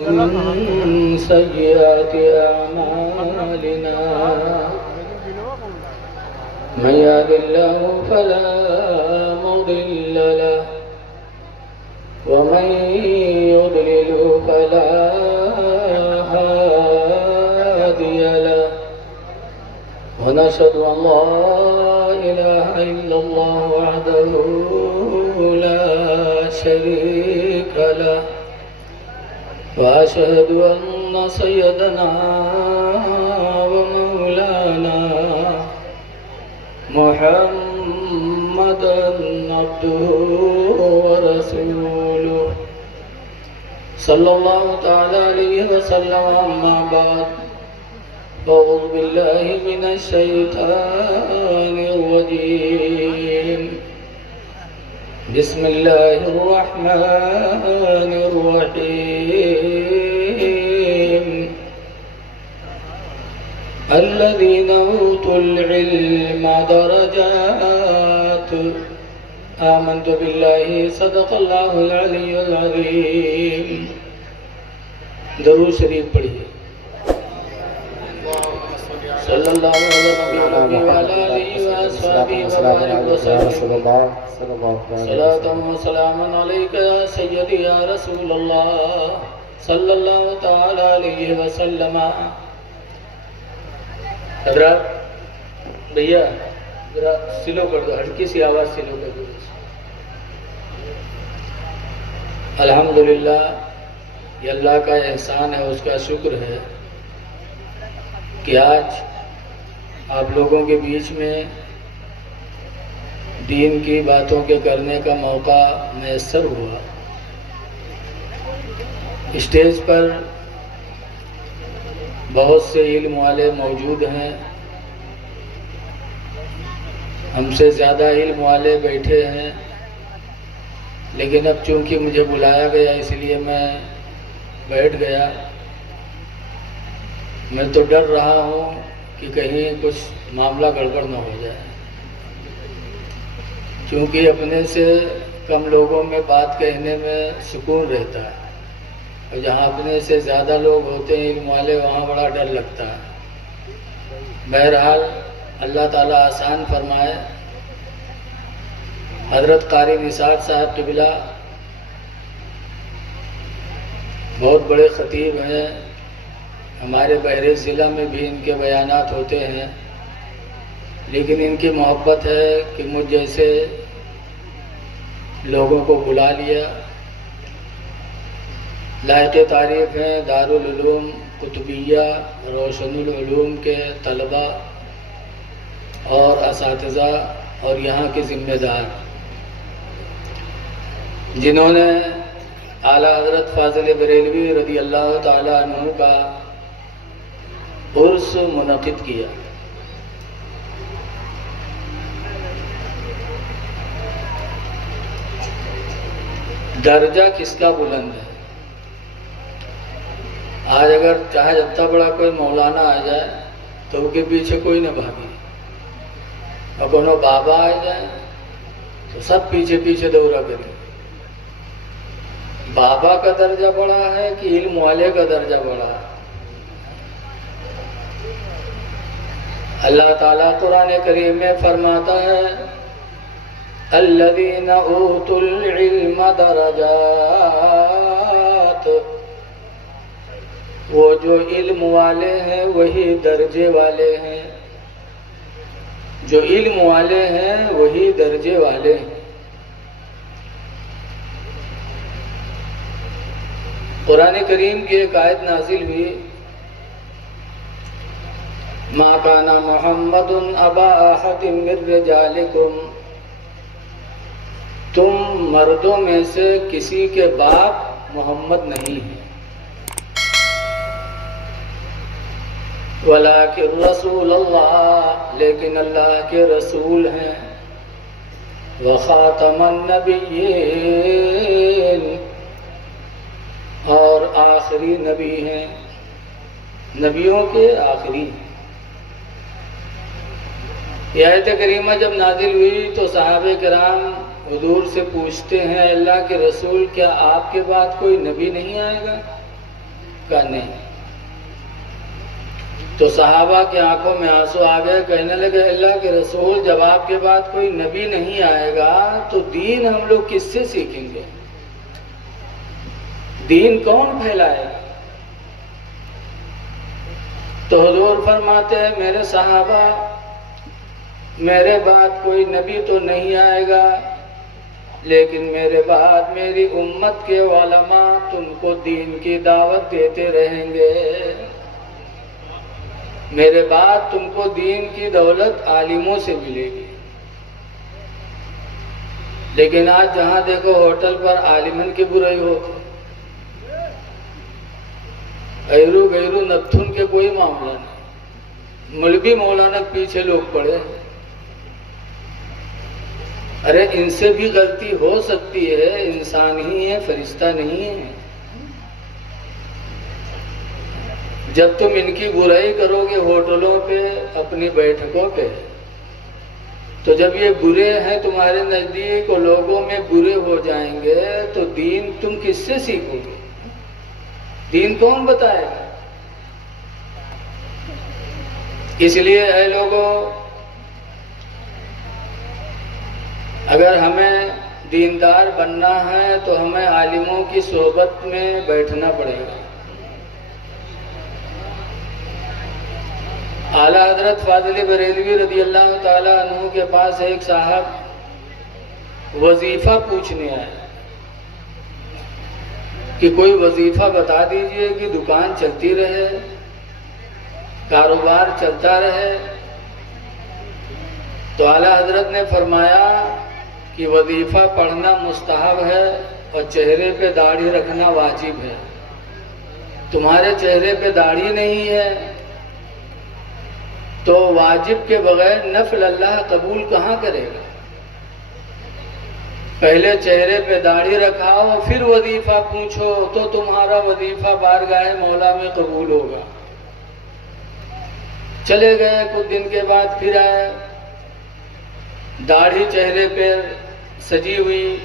من سيئات أعمالنا من يهد الله فلا مضل له ومن يضلل فلا هادي له ونشهد أن لا إله إلا الله وحده لا شريك له وأشهد أن سيدنا ومولانا محمدا عبده ورسوله صلى الله تعالى عليه وسلم. أما بعد فأعوذ بالله من الشيطان الرجيم. بسم الله الرحمن الرحيم. الذين أوتوا العلم درجات. آمنت بالله صدق الله العلي العظيم. درود شریف پڑھیے. صلی اللہ علیہ وسلم وعلى آله وصحبه وبارك وسلم. صلاة وسلام عليك يا سيدي يا رسول الله صلی اللہ تعالی علیہ وسلم. حضرات بھیا ذرا سلو کر دو، ہلکی سی آواز سلو کر دو. الحمدللہ یہ اللہ کا احسان ہے، اس کا شکر ہے کہ آج آپ لوگوں کے بیچ میں دین کی باتوں کے کرنے کا موقع میسر ہوا. اسٹیج پر بہت سے علم والے موجود ہیں، ہم سے زیادہ علم والے بیٹھے ہیں، لیکن اب چونکہ مجھے بلایا گیا اس لیے میں بیٹھ گیا. میں تو ڈر رہا ہوں کہ کہیں کچھ معاملہ گڑبڑ نہ ہو جائے، کیونکہ اپنے سے کم لوگوں میں بات کہنے میں سکون رہتا ہے، اور جہاں اپنے سے زیادہ لوگ ہوتے ہیں علم والے وہاں بڑا ڈر لگتا ہے. بہرحال اللہ تعالیٰ آسان فرمائے. حضرت قاری نثار صاحب قبلہ بہت بڑے خطیب ہیں، ہمارے بحر ضلع میں بھی ان کے بیانات ہوتے ہیں، لیکن ان کی محبت ہے کہ مجھ جیسے لوگوں کو بلا لیا. لائق تعریف ہیں دارالعلوم قطبیہ روشن العلوم کے طلبہ اور اساتذہ اور یہاں کے ذمہ دار، جنہوں نے اعلیٰ حضرت فاضل بریلوی رضی اللہ تعالیٰ عنہ کا عرس منعقد کیا. درجہ کس کا بلند ہے. آج اگر چاہے جتنا بڑا کوئی مولانا آ جائے تو ان کے پیچھے کوئی نہ بھاگے، اور کوئی بابا آ جائے تو سب پیچھے پیچھے دورہ کریں. بابا کا درجہ بڑا ہے کہ علم والے کا درجہ بڑا ہے؟ اللہ تعالیٰ قرآن کریم میں فرماتا ہے الذین اوتوا العلم درجات. وہ جو علم والے ہیں وہی درجے والے ہیں، جو علم والے ہیں وہی درجے والے ہیں. قرآن کریم کی ایک آیت نازل ہوئی ما کان محمد ابا احد من رجالکم. تم مردوں میں سے کسی کے باپ محمد نہیں ہیں، ولیکن رسول اللہ، لیکن اللہ کے رسول ہیں، وخاتم النبیین، اور آخری نبی ہیں، نبیوں کے آخری. یہ آیت کریمہ جب نازل ہوئی تو صحابہ کرام حضور سے پوچھتے ہیں اللہ کے رسول کیا آپ کے بعد کوئی نبی نہیں آئے گا؟ کا نہیں۔ تو صحابہ کی آنکھوں میں آنسو آ گئے، کہنے لگے اللہ کے رسول جب آپ کے بعد کوئی نبی نہیں آئے گا تو دین ہم لوگ کس سے سیکھیں گے؟ دین کون پھیلائے گا؟ تو حضور فرماتے ہیں میرے صحابہ میرے بعد کوئی نبی تو نہیں آئے گا، لیکن میرے بعد میری امت کے علماء تم کو دین کی دعوت دیتے رہیں گے۔ میرے بعد تم کو دین کی دولت عالموں سے ملے گی۔ لیکن آج جہاں دیکھو ہوٹل پر عالمن کی برائی ہوتی، غیرو غیرو نتھن کے کوئی معاملہ نہیں، مولوی مولانا پیچھے لوگ پڑے ہیں۔ ارے ان سے بھی غلطی ہو سکتی ہے، انسان ہی ہے، فرشتہ نہیں ہے۔ جب تم ان کی برائی کرو گے ہوٹلوں پہ اپنی بیٹھکوں پہ، تو جب یہ برے ہیں تمہارے نزدیک اور لوگوں میں برے ہو جائیں گے تو دین تم کس سے سیکھو گے؟ دین کون بتائے گا؟ اس لیے اے لوگوں، اگر ہمیں دیندار بننا ہے تو ہمیں عالموں کی صحبت میں بیٹھنا پڑے گا۔ اعلیٰ حضرت فاضل بریلوی رضی اللہ تعالیٰ عنہ کے پاس ایک صاحب وظیفہ پوچھنے آئے کہ کوئی وظیفہ بتا دیجئے کہ دکان چلتی رہے، کاروبار چلتا رہے۔ تو اعلیٰ حضرت نے فرمایا کہ وظیفہ پڑھنا مستحب ہے اور چہرے پہ داڑھی رکھنا واجب ہے۔ تمہارے چہرے پہ داڑھی نہیں ہے تو واجب کے بغیر نفل اللہ قبول کہاں کرے گا؟ پہلے چہرے پہ داڑھی رکھاؤ پھر وظیفہ پوچھو تو تمہارا وظیفہ بارگاہ مولا میں قبول ہوگا۔ چلے گئے، کچھ دن کے بعد پھر آئے، داڑھی چہرے پہ سجی ہوئی،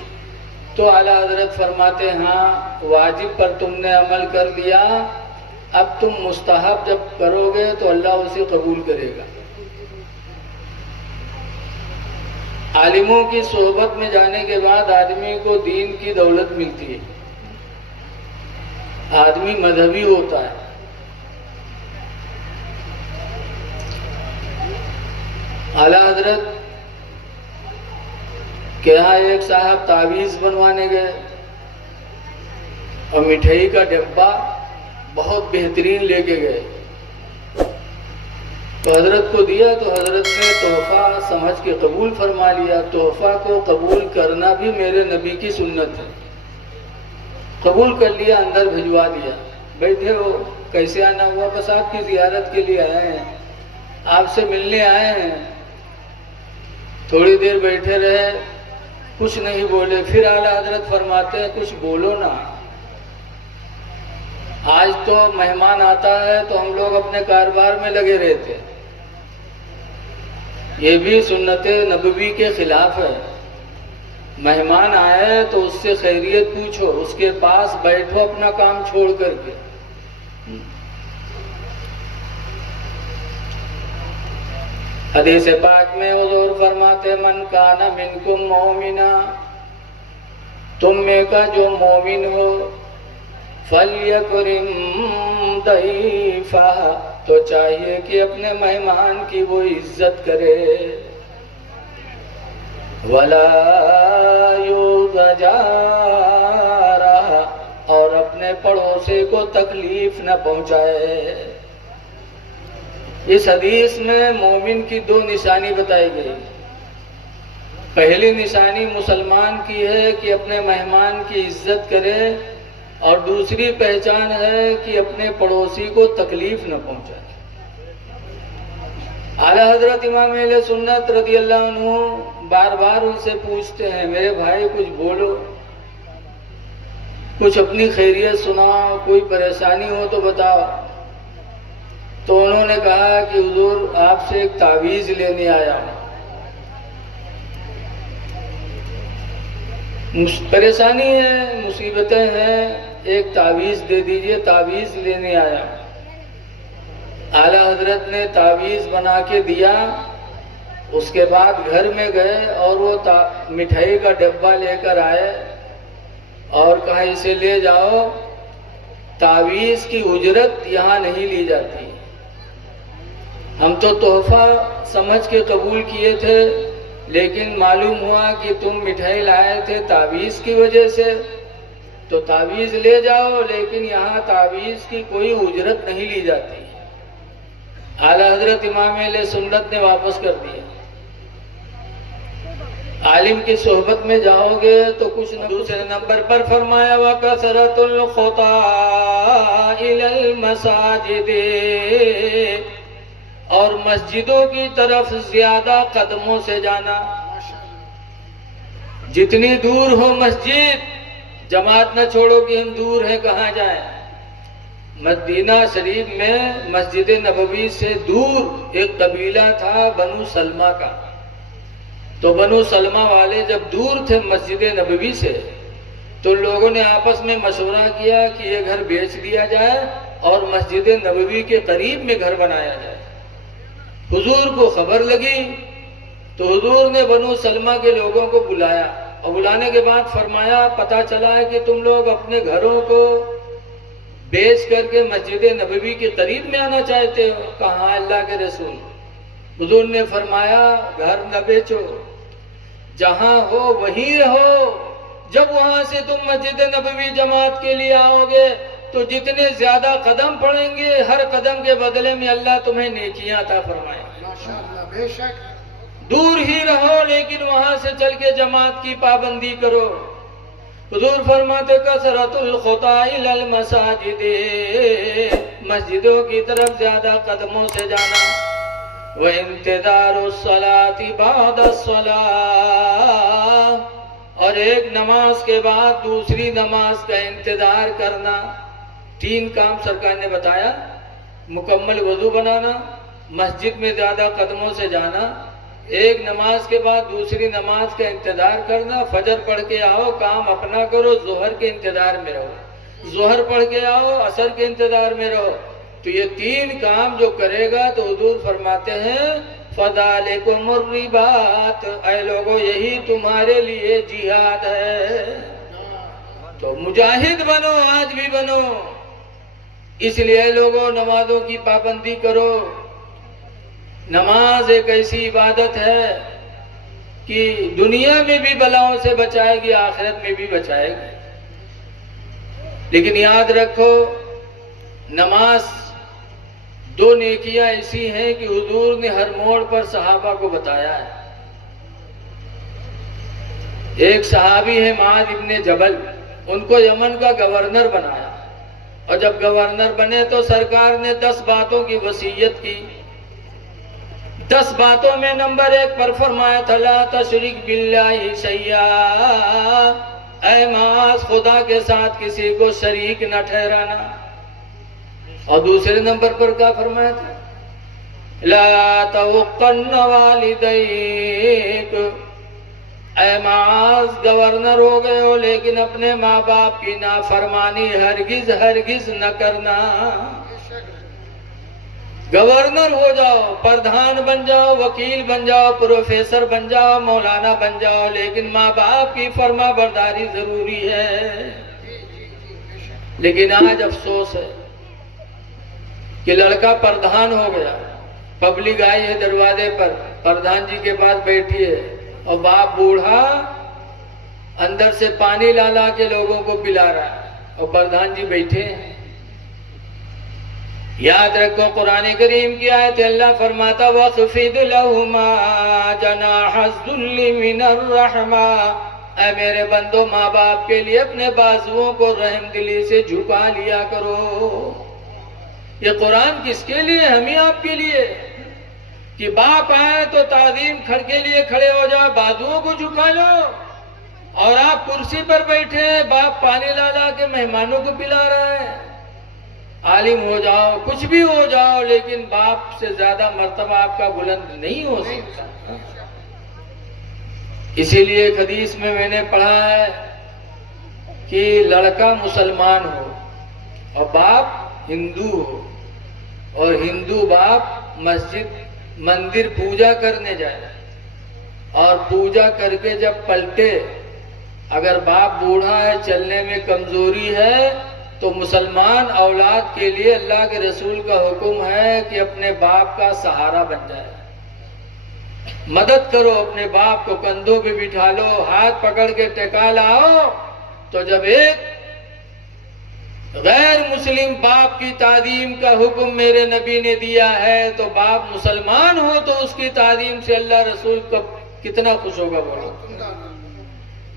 تو اعلیٰ حضرت فرماتے ہاں واجب پر تم نے عمل کر لیا، اب تم مستحب جب کرو گے تو اللہ اسے قبول کرے گا۔ عالموں کی صحبت میں جانے کے بعد آدمی کو دین کی دولت ملتی ہے، آدمی مذہبی ہوتا ہے۔ اعلیٰ حضرت کہ یہاں ایک صاحب تعویذ بنوانے گئے اور مٹھائی کا ڈبہ بہت بہترین لے کے گئے، تو حضرت کو دیا تو حضرت نے تحفہ سمجھ کے قبول فرما لیا۔ تحفہ کو قبول کرنا بھی میرے نبی کی سنت ہے۔ قبول کر لیا، اندر بھجوا دیا، بیٹھے ہو، کیسے آنا ہوا؟ بس آپ کی زیارت کے لیے آئے ہیں، آپ سے ملنے آئے ہیں۔ تھوڑی دیر بیٹھے رہے، کچھ نہیں بولے، پھر اعلیٰ حضرت فرماتے ہیں کچھ بولو نا۔ آج تو مہمان آتا ہے تو ہم لوگ اپنے کاروبار میں لگے رہتے، یہ بھی سنت نبوی کے خلاف ہے۔ مہمان آئے تو اس سے خیریت پوچھو، اس کے پاس بیٹھو اپنا کام چھوڑ کر کے۔ حدیث پاک میں حضور فرماتے من کان منکم مومنا، تم میں کا جو مومن ہو، فَلْيَكْرِمْ ضَيْفَهُ، تو چاہیے کہ اپنے مہمان کی وہ عزت کرے، وَلَا يُؤْذِ جَارَهُ، اور اپنے پڑوسی کو تکلیف نہ پہنچائے۔ اس حدیث میں مومن کی دو نشانی بتائی گئی۔ پہلی نشانی مسلمان کی ہے کہ اپنے مہمان کی عزت کرے، اور دوسری پہچان ہے کہ اپنے پڑوسی کو تکلیف نہ پہنچائے۔ اعلیٰ حضرت امام اہل سنت رضی اللہ عنہ بار بار ان سے پوچھتے ہیں میرے بھائی کچھ بولو، کچھ اپنی خیریت سناؤ، کوئی پریشانی ہو تو بتاؤ۔ تو انہوں نے کہا کہ حضور آپ سے ایک تعویذ لینے آیا ہوں، پریشانی ہے، مصیبتیں ہیں، ایک تعویذ دے دیجئے، تعویذ لینے آیا۔ اعلیٰ حضرت نے تعویذ بنا کے دیا، اس کے بعد گھر میں گئے اور وہ مٹھائی کا ڈبہ لے کر آئے اور کہا اسے لے جاؤ، تعویذ کی اجرت یہاں نہیں لی جاتی، ہم تو تحفہ سمجھ کے قبول کیے تھے، لیکن معلوم ہوا کہ تم مٹھائی لائے تھے تعویذ کی وجہ سے، تو تعویذ لے جاؤ، لیکن یہاں تعویذ کی کوئی اجرت نہیں لی جاتی۔ اعلیٰ حضرت امام اہل سنت نے واپس کر دیا۔ عالم کی صحبت میں جاؤ گے تو کچھ نہ۔ دوسرے نمبر پر فرمایا وَكَثْرَةُ الْخُطَىٰ إِلَى الْمَسَاجِدِ، اور مسجدوں کی طرف زیادہ قدموں سے جانا۔ جتنی دور ہو مسجد، جماعت نہ چھوڑو کہ ہم دور ہیں کہاں جائیں۔ مدینہ شریف میں مسجد نبوی سے دور ایک قبیلہ تھا بنو سلمہ کا، تو بنو سلمہ والے جب دور تھے مسجد نبوی سے تو لوگوں نے آپس میں مشورہ کیا کہ یہ گھر بیچ دیا جائے اور مسجد نبوی کے قریب میں گھر بنایا جائے۔ حضور کو خبر لگی تو حضور نے بنو سلمہ کے لوگوں کو بلایا، اور بلانے کے بعد فرمایا پتہ چلا ہے کہ تم لوگ اپنے گھروں کو بیچ کر کے مسجد نبوی کے قریب میں آنا چاہتے ہو۔ کہاں اللہ کے رسول؟ حضور نے فرمایا گھر نہ بیچو، جہاں ہو وہیں رہو۔ جب وہاں سے تم مسجد نبوی جماعت کے لیے آؤ گے تو جتنے زیادہ قدم پڑیں گے، ہر قدم کے بدلے میں اللہ تمہیں نیکیاں عطا فرمائے گا۔ ماشاءاللہ، بے شک۔ دور ہی رہو لیکن وہاں سے چل کے جماعت کی پابندی کرو۔ حضور فرماتے کثرۃ الخطیٰ الی المساجد، مسجدوں کی طرف زیادہ قدموں سے جانا۔ وانتظار الصلاۃ بعد الصلاۃ، اور ایک نماز کے بعد دوسری نماز کا انتظار کرنا۔ 3 کام سرکار نے بتایا، مکمل وضو بنانا، مسجد میں زیادہ قدموں سے جانا، ایک نماز کے بعد دوسری نماز کا انتظار کرنا۔ فجر پڑھ کے آؤ کام اپنا کرو، ظہر کے انتظار میں رہو، ظہر پڑھ کے آؤ عصر کے انتظار میں رہو۔ تو یہ 3 کام جو کرے گا تو حضور فرماتے ہیں فَذَلِكُمُ الرِّبَاطُ، اے لوگوں یہی تمہارے لیے جہاد ہے۔ تو مجاہد بنو، آج بھی بنو۔ اس لیے لوگوں نمازوں کی پابندی کرو۔ نماز ایک ایسی عبادت ہے کہ دنیا میں بھی بلاؤں سے بچائے گی، آخرت میں بھی بچائے گی۔ لیکن یاد رکھو نماز 2 نیکیاں ایسی ہیں کہ حضور نے ہر موڑ پر صحابہ کو بتایا ہے۔ ایک صحابی ہے معاذ ابن جبل، ان کو یمن کا گورنر بنایا، اور جب گورنر بنے تو سرکار نے 10 باتوں کی وصیت کی۔ 10 باتوں میں نمبر 1 پر فرمایا تھا لا تشرک باللہ شیئا، اے معاذ خدا کے ساتھ کسی کو شریک نہ ٹھہرانا۔ اور دوسرے نمبر پر کیا فرمایا تھا لا تعقن والدیک، اے معاذ گورنر ہو گئے ہو لیکن اپنے ماں باپ کی نافرمانی ہرگز ہرگز نہ کرنا۔ گورنر ہو جاؤ، پردھان بن جاؤ، وکیل بن جاؤ، پروفیسر بن جاؤ، مولانا بن جاؤ، لیکن ماں باپ کی فرما برداری ضروری ہے۔ لیکن آج افسوس ہے کہ لڑکا پردھان ہو گیا، پبلک آئی ہے دروازے پر، پردھان جی کے پاس بیٹھی ہے، اور باپ بوڑھا اندر سے پانی لا لا کے لوگوں کو پلا رہا ہے، اور پردھان جی بیٹھے ہیں۔ یاد رکھو قرآن کریم کی آیت اللہ فرماتا وَخْفِضْ لَهُمَا جَنَاحَ الذُّلِّ مِنَ الرَّحْمَةِ، اے میرے بندو ماں باپ کے لیے اپنے بازوؤں کو رحم دلی سے جھکا لیا کرو۔ یہ قرآن کس کے لیے؟ ہمیں آپ کے لیے، کہ باپ آئے تو تعظیم کے لیے کھڑے ہو جاؤ، بازوؤں کو جھکا لو، اور آپ کرسی پر بیٹھے ہیں، باپ پانی لا لا کے مہمانوں کو پلا رہا ہے۔ عالم ہو جاؤ، کچھ بھی ہو جاؤ، لیکن باپ سے زیادہ مرتبہ آپ کا بلند نہیں ہو سکتا۔ اسی لیے ایک حدیث میں نے پڑھا ہے کہ لڑکا مسلمان ہو اور باپ ہندو ہو، اور ہندو باپ مسجد مندر پوجا کرنے جائے، اور پوجا کر کے جب پلٹے، اگر باپ بوڑھا ہے، چلنے میں کمزوری ہے، تو مسلمان اولاد کے لیے اللہ کے رسول کا حکم ہے کہ اپنے باپ کا سہارا بن جائے، مدد کرو، اپنے باپ کو کندھوں پہ بٹھا لو، ہاتھ پکڑ کے ٹکا لاؤ۔ تو جب ایک غیر مسلم باپ کی تعظیم کا حکم میرے نبی نے دیا ہے، تو باپ مسلمان ہو تو اس کی تعظیم سے اللہ رسول کو کتنا خوش ہوگا بولو۔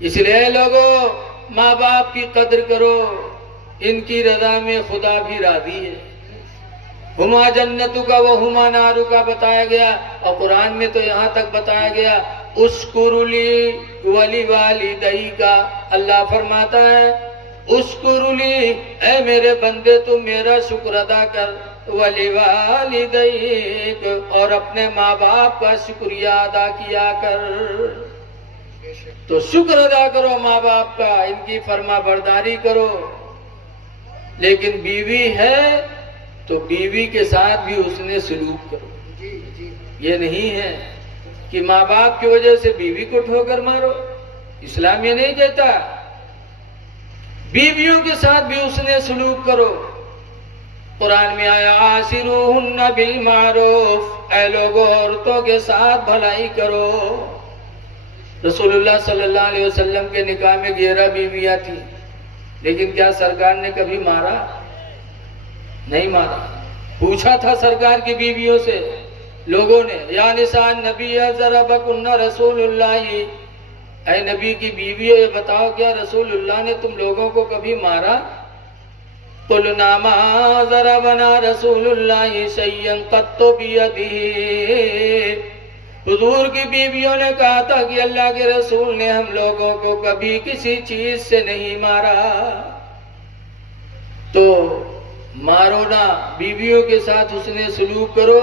اس لیے لوگوں، ماں باپ کی قدر کرو، ان کی رضا میں خدا بھی راضی ہے۔ ہما جنتو کا وہ ہما نارو کا بتایا گیا، اور قرآن میں تو یہاں تک بتایا گیا اشکر لی ولی والدی کا۔ اللہ فرماتا ہے اشکر لی، اے میرے بندے تو میرا شکر ادا کر، ولی والدیک، اور اپنے ماں باپ کا شکریہ ادا کیا کر۔ تو شکر ادا کرو ماں باپ کا، ان کی فرما برداری کرو۔ لیکن بیوی ہے تو بیوی کے ساتھ بھی حسن سلوک کرو۔ یہ نہیں ہے کہ ماں باپ کی وجہ سے بیوی کو ٹھوکر مارو، اسلام یہ نہیں کہتا۔ بیویوں کے ساتھ بھی حسن سلوک کرو۔ قرآن میں آیا عاشروہن بالمعروف، اے لوگوں عورتوں کے ساتھ بھلائی کرو۔ رسول اللہ صلی اللہ علیہ وسلم کے نکاح میں 11 بیویاں تھیں، لیکن کیا سرکار نے کبھی مارا؟ نہیں مارا۔ پوچھا تھا سرکار کی بیویوں سے لوگوں نے، یا نساء النبی ضربکن رسول اللہ، اے نبی کی بیویوں یہ بتاؤ کیا رسول اللہ نے تم لوگوں کو کبھی مارا؟ قلنا ما ضربنا رسول اللہ شیئا قط بیدہ، حضور کی بیویوں نے کہا تھا کہ اللہ کے رسول نے ہم لوگوں کو کبھی کسی چیز سے نہیں مارا۔ تو مارو نہ، بیویوں کے ساتھ حسن سلوک کرو،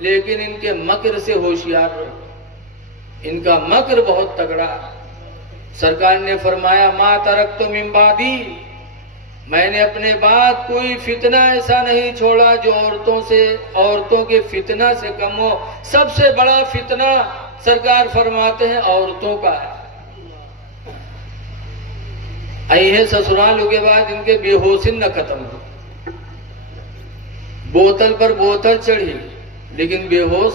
لیکن ان کے مکر سے ہوشیار رہو، ان کا مکر بہت تگڑا۔ سرکار نے فرمایا ما ترکت من بعدی، میں نے اپنے بعد کوئی فتنہ ایسا نہیں چھوڑا جو عورتوں کے فتنہ سے کم ہو۔ سب سے بڑا فتنہ سرکار فرماتے ہیں عورتوں کا ہے۔ آئی ہے سسرالوں کے بعد ان کے بے ہوشی نہ ختم ہو، بوتل پر بوتل چڑھی لیکن بے ہوش،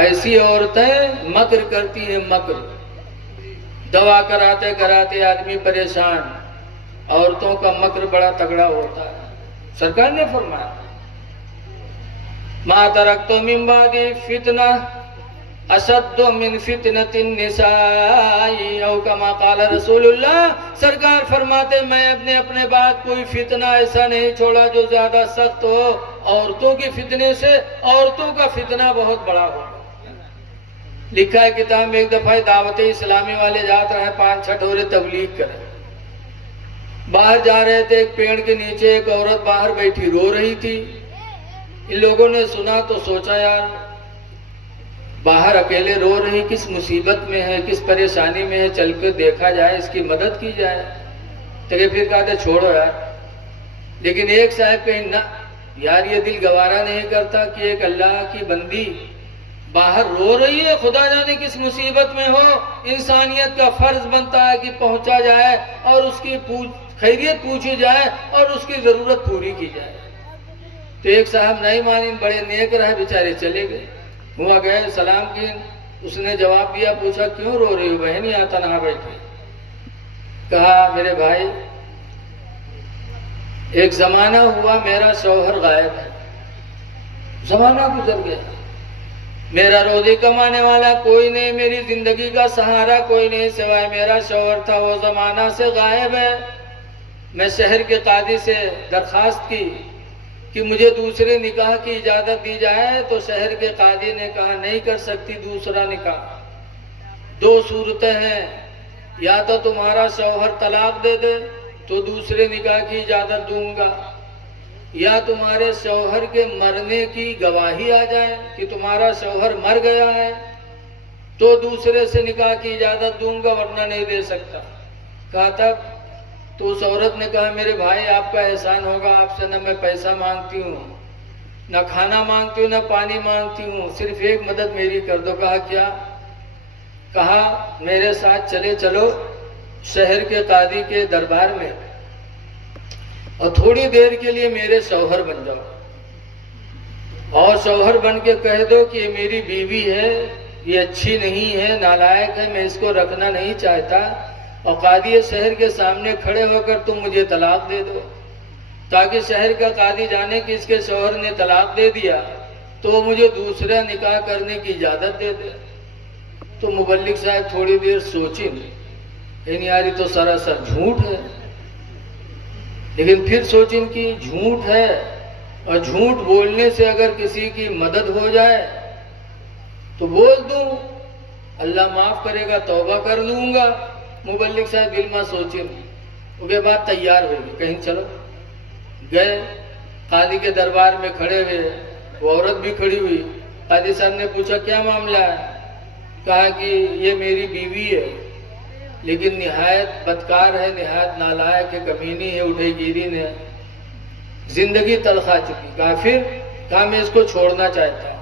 ایسی عورتیں مکر کرتی ہیں، مکر، دوا کراتے کراتے آدمی پریشان۔ عورتوں کا مکر بڑا تگڑا ہوتا ہے۔ سرکار نے فرمایا ما ترکت من بعدی فتنہ اشد من فتنۃ النساء، او کما قال رسول اللہ۔ سرکار فرماتے میں اپنے بعد کوئی فتنہ ایسا نہیں چھوڑا جو زیادہ سخت ہو عورتوں کے فتنے سے۔ عورتوں کا فتنہ بہت بڑا ہو۔ لکھا ہے کتاب میں، ایک دفعہ دعوت اسلامی والے جات رہے 5-6 ٹھورے تبلیغ کرے، باہر جا رہے تھے، ایک پیڑ کے نیچے ایک عورت باہر بیٹھی رو رہی تھی۔ ان لوگوں نے سنا تو سوچا یار باہر اکیلے رو رہی، کس مصیبت میں ہے، کس پریشانی میں ہے، چل کے دیکھا جائے، اس کی مدد کی جائے۔ تو پھر کہتے چھوڑو یار۔ لیکن ایک صاحب کہیں نہ یار، یہ دل گوارا نہیں کرتا کہ ایک اللہ کی بندی باہر رو رہی ہے، خدا جانے کس مصیبت میں ہو، انسانیت کا فرض بنتا ہے کہ پہنچا جائے اور اس کی خیریت پوچھی جائے اور اس کی ضرورت پوری کی جائے۔ تو ایک صاحب نہیں مانی، بڑے نیک رہے بیچارے، چلے گئے، ہوا گئے، سلام کی، اس نے جواب دیا، پوچھا کیوں رو رہی ہو بہن، یہاں تنہا بیٹھے؟ کہا میرے بھائی ایک زمانہ ہوا میرا شوہر غائب ہے، زمانہ گزر گیا، میرا روزی کمانے والا کوئی نہیں، میری زندگی کا سہارا کوئی نہیں سوائے میرا شوہر تھا، وہ زمانہ سے غائب ہے۔ میں شہر کے قاضی سے درخواست کی کہ مجھے دوسرے نکاح کی اجازت دی جائے، تو شہر کے قاضی نے کہا نہیں کر سکتی دوسرا نکاح، 2 صورتیں ہیں، یا تو تمہارا شوہر طلاق دے دے تو دوسرے نکاح کی اجازت دوں گا، یا تمہارے شوہر کے مرنے کی گواہی آ جائے کہ تمہارا شوہر مر گیا ہے تو دوسرے سے نکاح کی اجازت دوں گا ورنہ نہیں دے سکتا۔ کہا تب تو اس عورت نے کہا میرے بھائی آپ کا احسان ہوگا، آپ سے نہ میں پیسہ مانگتی ہوں، نہ کھانا مانگتی ہوں، نہ پانی مانگتی ہوں، صرف ایک مدد میری کر دو۔ کہا کیا؟ کہا میرے ساتھ چلو شہر کے قاضی کے دربار میں اور تھوڑی دیر کے لیے میرے شوہر بن جاؤ، اور شوہر بن کے کہہ دو کہ یہ میری بیوی ہے، یہ اچھی نہیں ہے، نالائق ہے، میں اس کو رکھنا نہیں چاہتا، اور قاضی شہر کے سامنے کھڑے ہو کر تم مجھے طلاق دے دو، تاکہ شہر کا قاضی جانے کہ اس کے شوہر نے طلاق دے دیا تو وہ مجھے دوسرا نکاح کرنے کی اجازت دے دے۔ تو مبلغ صاحب تھوڑی دیر سوچیں، یار یہ تو سراسر جھوٹ ہے، لیکن پھر سوچیں کہ جھوٹ ہے اور جھوٹ بولنے سے اگر کسی کی مدد ہو جائے تو بول دوں، اللہ معاف کرے گا، توبہ کر لوں گا۔ مبلغ صاحب دل میں سوچیں، اس کے بعد تیار ہوئی، کہیں چلو گئے، قاضی کے دربار میں کھڑے ہوئے، وہ عورت بھی کھڑی ہوئی۔ قاضی صاحب نے پوچھا کیا معاملہ ہے؟ کہا کہ یہ میری بیوی ہے، لیکن نہایت بدکار ہے، نہایت نالائق ہے، کمینی ہے، اٹھے گیری نے زندگی تلخا چکی۔ کہا پھر؟ کہا میں اس کو چھوڑنا چاہتا ہوں۔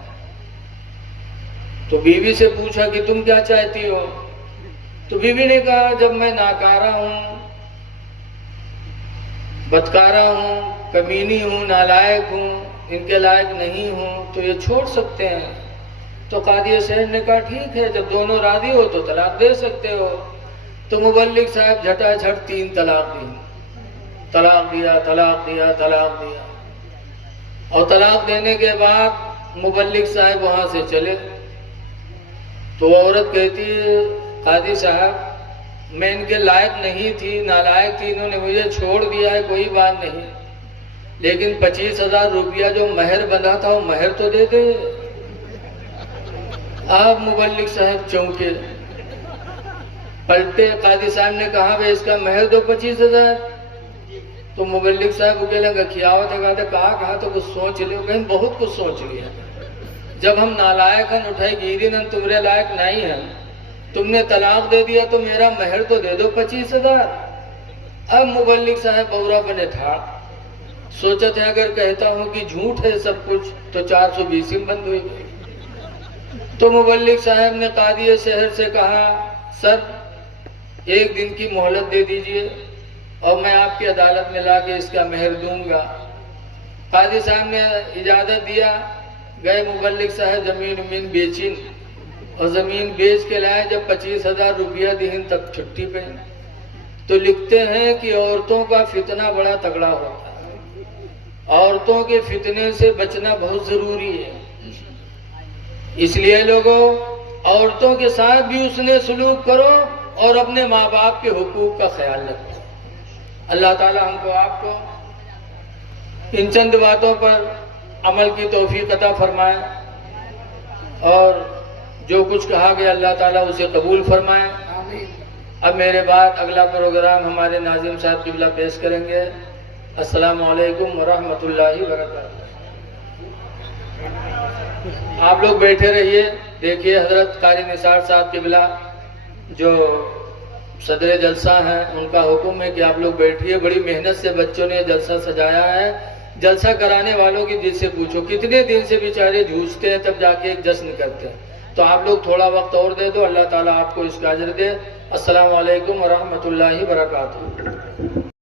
تو بیوی سے پوچھا کہ تم کیا چاہتی ہو؟ تو بیوی نے کہا جب میں ناکارہ ہوں، بدکارہ ہوں، کمینی ہوں، نالائق ہوں، ان کے لائق نہیں ہوں تو یہ چھوڑ سکتے ہیں۔ تو قاضی شہر نے کہا ٹھیک ہے، جب دونوں راضی ہو تو طلاق دے سکتے ہو۔ تو مبلغ صاحب جھٹا جھٹ 3 طلاق دی، طلاق دیا، طلاق دیا، طلاق دیا، اور طلاق دینے کے بعد مبلغ صاحب وہاں سے چلے۔ تو وہ عورت کہتی ہے قاضی صاحب میں ان کے لائق نہیں تھی، نالائق تھی، انہوں نے مجھے چھوڑ دیا ہے، کوئی بات نہیں، لیکن 25,000 روپیہ جو مہر بندھا تھا وہ مہر تو دے دے۔ آپ مبلغ صاحب چونکے، پلٹے، قاضی صاحب نے کہا بھئی اس کا مہر دو 25,000۔ تو مبلغ صاحب اکے لگا کھیاوت ہے، کہا تو کچھ سوچ لو۔ کہیں بہت کچھ سوچ لیا، جب ہم نالائق ہیں، اٹھائی گیری نہ تمہارے لائق نہیں ہیں، تم نے طلاق دے دیا تو میرا مہر تو دے دو 25,000۔ اب مبلغ صاحب بورا بنے تھا، سوچا تھا اگر کہتا ہوں کہ جھوٹ ہے سب کچھ تو 420 بند ہوئی گئی۔ تو مبلغ صاحب نے قاضی شہر سے کہا سر 1 دن کی مہلت دے دیجئے اور میں آپ کی عدالت میں لا کے اس کا مہر دوں گا۔ قاضی صاحب نے اجازت دیا، گئے مبلغ صاحب زمین بیچین اور زمین بیچ کے لائے، جب 25,000 روپیہ دہن تب چھٹی پہ۔ تو لکھتے ہیں کہ عورتوں کا فتنہ بڑا تگڑا ہوتا ہے، عورتوں کے فتنے سے بچنا بہت ضروری ہے، اس لیے لوگوں عورتوں کے ساتھ بھی اس نے سلوک کرو اور اپنے ماں باپ کے حقوق کا خیال رکھو۔ اللہ تعالی ہم کو آپ کو ان چند باتوں پر عمل کی توفیق عطا فرمائے، اور جو کچھ کہا گیا اللہ تعالیٰ اسے قبول فرمائے۔ اب میرے بعد اگلا پروگرام ہمارے ناظم صاحب قبلہ پیش کریں گے۔ السلام علیکم ورحمۃ اللہ وبرکاتہ۔ آپ لوگ بیٹھے رہیے، دیکھیے حضرت قاری نثار صاحب قبلہ جو صدر جلسہ ہیں، ان کا حکم ہے کہ آپ لوگ بیٹھیے۔ بڑی محنت سے بچوں نے جلسہ سجایا ہے، جلسہ کرانے والوں کی دل سے پوچھو کتنے دن سے بیچارے جھوجتے ہیں تب جا کے ایک جشن کرتے ہیں۔ تو آپ لوگ تھوڑا وقت اور دے دو، اللہ تعالیٰ آپ کو اس کا اجر دے۔ السلام علیکم ورحمۃ اللہ وبرکاتہ۔